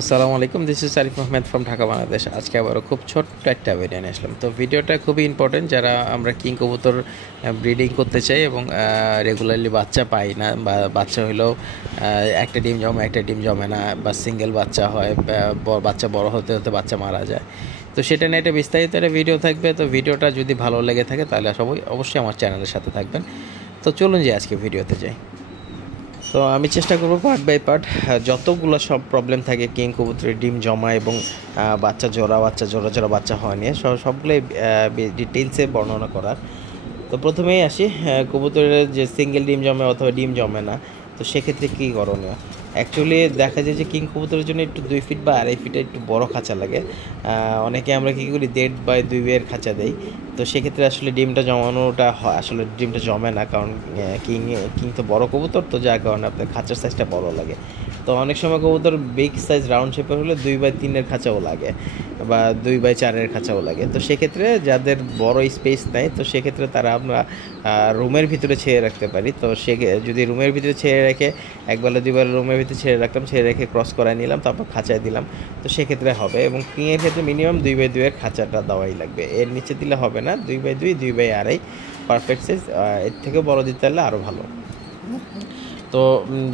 আসসালামু আলাইকুম, this is Arif Ahmed from Dhaka Bangladesh. আজকে আবারও খুব ছোট্ট একটা ভিডিও নিয়ে আসলাম। তো ভিডিওটা খুবই ইম্পর্টেন্ট যারা আমরা কিং কবুতর ব্রিডিং করতে চাই এবং রেগুলারলি বাচ্চা পাই না, বা বাচ্চা হলেও একটা ডিম জমে না, বা সিঙ্গেল বাচ্চা হয়, বাচ্চা বড় হতে হতে বাচ্চা মারা যায়। তো সেটা নিয়ে একটা বিস্তারিত একটা ভিডিও থাকবে। তো ভিডিওটা যদি ভালো লেগে থাকে তাহলে অবশ্যই আমার চ্যানেলের সাথে থাকবেন। তো চলুন যে আজকে ভিডিওতে যাই। তো আমি চেষ্টা করব পার্ট বাই পার্ট যতগুলো সব প্রবলেম থাকে কিং কবুতরের ডিম জমা এবং জোড়া বাচ্চা হওয়া নিয়ে সবগুলোই ডিটেলসে বর্ণনা করার। তো প্রথমেই আসি কবুতরের যে সিঙ্গেল ডিম জমে অথবা ডিম জমে না, তো সেক্ষেত্রে কী করণীয়। অ্যাকচুয়ালি দেখা যায় যে কিং কবুতরের জন্য একটু 2 ফিট বা 2.5 ফিটের একটু বড় খাঁচা লাগে। অনেকে আমরা কী করি 1.5 বাই 2 এর খাঁচা দেই। তো সেক্ষেত্রে আসলে ডিমটা জমানোটা হয়, আসলে ডিমটা জমে না, কারণ কিং কিং তো বড় কবুতর, তো যার কারণে আপনার খাঁচার সাইজটা বড় লাগে। তো অনেক সময় কবুতর বিগ সাইজ রাউন্ড শেপের হলে 2 বাই 3 এর খাঁচাও লাগে, বা 2 বাই 4 এর খাঁচাও লাগে। তো সেক্ষেত্রে যাদের বড় স্পেস নেই, তো সেক্ষেত্রে তারা আমরা রুমের ভিতরে ছেড়ে রাখতে পারি। তো যদি রুমের ভিতরে ছেড়ে রেখে একবেলা দুইবার রুমের ভিতরে ছেড়ে রাখলাম, ছেড়ে রেখে ক্রস করায় নিলাম, তারপর খাঁচায় দিলাম, তো সেক্ষেত্রে হবে। এবং কিংয়ের ক্ষেত্রে মিনিমাম 2 বাই 2 এর খাঁচাটা দেওয়াই লাগবে, এর নিচে দিলে হবে না। 2 বাই 2, 2 বাই 2.5 পারফেক্ট সাইজ। এর থেকেও বড় দিতে পারলে আরও ভালো। তো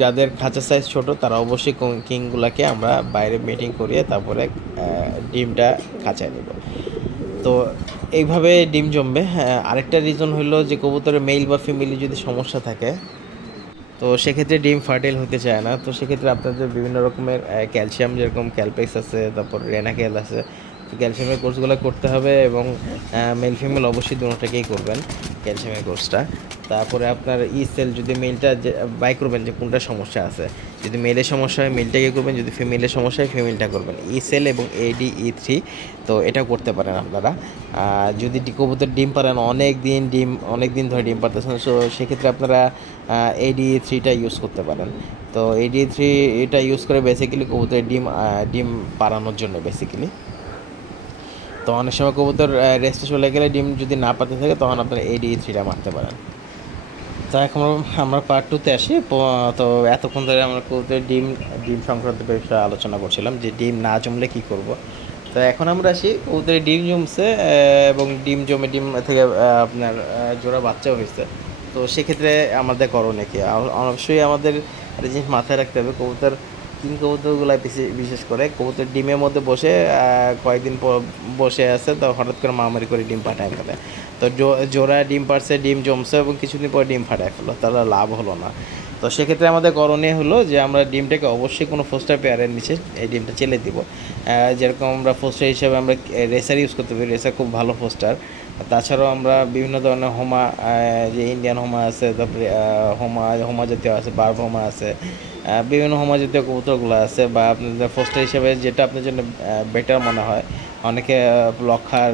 যাদের খাঁচার সাইজ ছোট তারা অবশ্যই কিংগুলোকে আমরা বাইরে মিটিং করিয়ে তারপরে ডিমটা খাঁচায় নেব। তো এইভাবে ডিম জমবে। আরেকটা রিজন হলো যে কবুতরের মেল বা ফিমেলি যদি সমস্যা থাকে, তো সেক্ষেত্রে ডিম ফার্টাইল হতে চায় না। তো সেক্ষেত্রে আপনাদের বিভিন্ন রকমের ক্যালসিয়াম, যেরকম ক্যালপেক্স আছে, তারপর রেনাকেল আছে, তো ক্যালসিয়ামের কোর্সগুলো করতে হবে। এবং মেল ফিমেল অবশ্যই দুটোটাকেই করবেন ক্যালসিয়ামের কোর্সটা। তারপরে আপনার সেল যদি মেলটা বাই করবেন যে কোনটা সমস্যা আছে। যদি মেলের সমস্যা হয় মেলটাকে করবেন, যদি ফিমেলের সমস্যা হয় ফিমেলটা করবেন। সেল এবং ADE3, তো এটা করতে পারেন আপনারা। যদি কবুতর ডিম পারেন অনেক দিন ধরে ডিম পারতেছেন, সো সেক্ষেত্রে আপনারা ADE3টা ইউজ করতে পারেন। তো ADE3 এটা ইউজ করে বেসিক্যালি কবুতরের ডিম পারানোর জন্য বেসিক্যালি। তো অনেক সময় কবুতর রেস্টে চলে গেলে ডিম যদি না পাতে থাকে, তখন আপনারা ADE3টা মারতে পারেন। তো এখন আমরা পার্ট 2-তে আসি। তো এতক্ষণ ধরে আমরা কবুতরের ডিম সংক্রান্ত বিষয়ে আলোচনা করছিলাম যে ডিম না জমলে কী করব। তো এখন আমরা আসি কবুতরের ডিম জমছে এবং ডিম থেকে আপনার জোড়া বাচ্চাও হয়েছে। তো সেক্ষেত্রে আমাদের করণীয় কি? অবশ্যই আমাদের একটা জিনিস মাথায় রাখতে হবে, কিং কবুতরগুলো বিশেষ করে কবুতর ডিমের মধ্যে বসে কয়েকদিন পর বসে আছে, তো হঠাৎ করে মারামারি করে ডিম পাঠায় ফেলে। তো জোড়া ডিম পারছে, ডিম জমছে এবং কিছুদিন পর ডিম ফাটায় ফেলো, তাহলে লাভ হলো না। তো সেক্ষেত্রে আমাদের করণীয় হলো যে আমরা ডিমটাকে অবশ্যই কোনো ফোস্টার পেয়ারের নিচে এই ডিমটা চেলে দিব। যেরকম আমরা ফোস্টার হিসেবে আমরা রেসার ইউজ করতে পারি, রেসার খুব ভালো ফোস্টার। তাছাড়াও আমরা বিভিন্ন ধরনের হোমা, যে ইন্ডিয়ান হোমা আছে, তারপরে হোমা জাতীয় আছে, বার্ব হোমা আছে, বিভিন্ন হোমা জাতীয় কবুতরগুলো আছে, বা আপনাদের ফোস্টার হিসেবে যেটা আপনার জন্য বেটার মনে হয়। অনেকে লক্ষার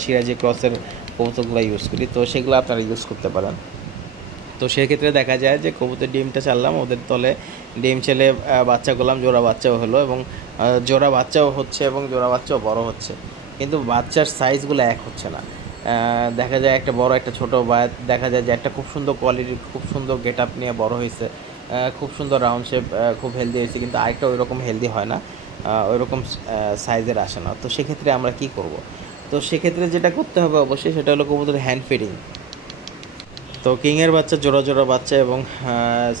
সিরাজি ক্রসের কবুতরগুলো ইউজ করি, তো সেগুলো আপনারা ইউজ করতে পারেন। তো সেক্ষেত্রে দেখা যায় যে কবুতর ডিমটা চাললাম, ওদের তলে ডিম ছেলে বাচ্চা করলাম, জোড়া বাচ্চাও হলো, এবং জোড়া বাচ্চাও হচ্ছে এবং জোড়া বাচ্চাও বড় হচ্ছে, কিন্তু বাচ্চার সাইজগুলো এক হচ্ছে না। দেখা যায় একটা বড় একটা ছোটো, বা দেখা যায় যে একটা খুব সুন্দর কোয়ালিটির খুব সুন্দর গেট আপ নিয়ে বড় হয়েছে, খুব সুন্দর রাউন্ড শেপ, খুব হেলদি হয়েছে, কিন্তু আরেকটা ওই রকম হেলদি হয় না, ওই রকম সাইজের আসে না। তো সেক্ষেত্রে আমরা কি করব? তো সেক্ষেত্রে যেটা করতে হবে অবশ্যই সেটা হলো কবুতরের হ্যান্ড ফিডিং। তো কিংয়ের বাচ্চা জোড়া বাচ্চা এবং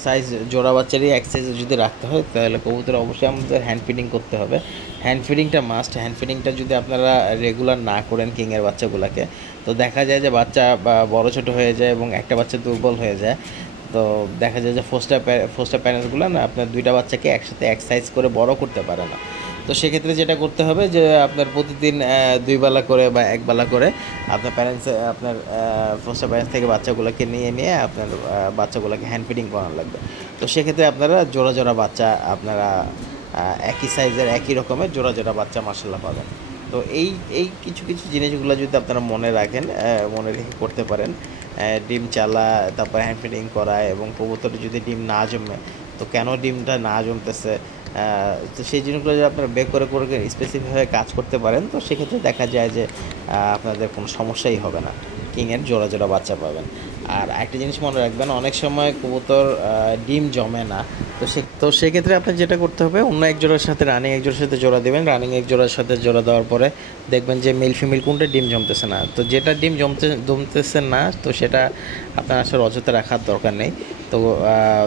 সাইজ জোড়া বাচ্চারই এক সাইজে যদি রাখতে হয়, তাহলে কবুতর অবশ্যই আমাদের হ্যান্ড ফিডিং করতে হবে। হ্যান্ড ফিডিংটা মাস্ট। হ্যান্ড ফিডিংটা যদি আপনারা রেগুলার না করেন কিংয়ের বাচ্চাগুলোকে, তো দেখা যায় যে বাচ্চা বড় ছোটো হয়ে যায় এবং একটা বাচ্চা দুর্বল হয়ে যায়। তো দেখা যায় যে ফোস্টার প্যারেন্টসগুলো না আপনার দুইটা বাচ্চাকে একসাথে এক সাইজ করে বড় করতে পারে না। তো সেক্ষেত্রে যেটা করতে হবে যে আপনার প্রতিদিন 2 বেলা করে বা 1 বেলা করে আপনার ফোস্টার প্যারেন্টস থেকে বাচ্চাগুলোকে নিয়ে আপনার বাচ্চাগুলোকে হ্যান্ড ফিডিং করানো লাগবে। তো সেক্ষেত্রে আপনারা জোড়া বাচ্চা আপনারা একই সাইজের একই রকমের জোড়া বাচ্চা মাশাআল্লাহ পাবেন। তো এই কিছু জিনিসগুলো যদি আপনারা মনে রাখেন, মনে রেখে করতে পারেন, ডিম চালা, তারপর হ্যান্ড ফিডিং করা, এবং কবুতর যদি ডিম না জমে তো কেন ডিমটা না জমতেছে, তো সেই জিনিসগুলো যদি আপনারা বের করে স্পেসিফিকভাবে কাজ করতে পারেন, তো সেক্ষেত্রে দেখা যায় যে আপনাদের কোনো সমস্যাই হবে না, কিংয়ের জোড়া বাচ্চা পাবেন। আর একটা জিনিস মনে রাখবেন, অনেক সময় কবুতর ডিম জমে না। তো সেক্ষেত্রে আপনার যেটা করতে হবে, অন্য এক জোড়ার সাথে রানিং এক জোড়ার সাথে জোড়া দেবেন। রানিং এক জোড়ার সাথে জোড়া দেওয়ার পরে দেখবেন যে মেল ফিমেল কোনটা ডিম জমতেছে না। তো যেটা ডিম জমতেছে না, তো সেটা আপনার আসলে অযথা রাখার দরকার নেই। তো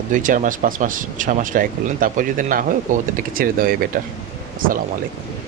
2-4 মাস, 5 মাস, 6 মাস ট্রাই করলেন, তারপর যদি না হয় কবুতরটাকে ছেড়ে দেওয়াই বেটার। আসসালামু আলাইকুম।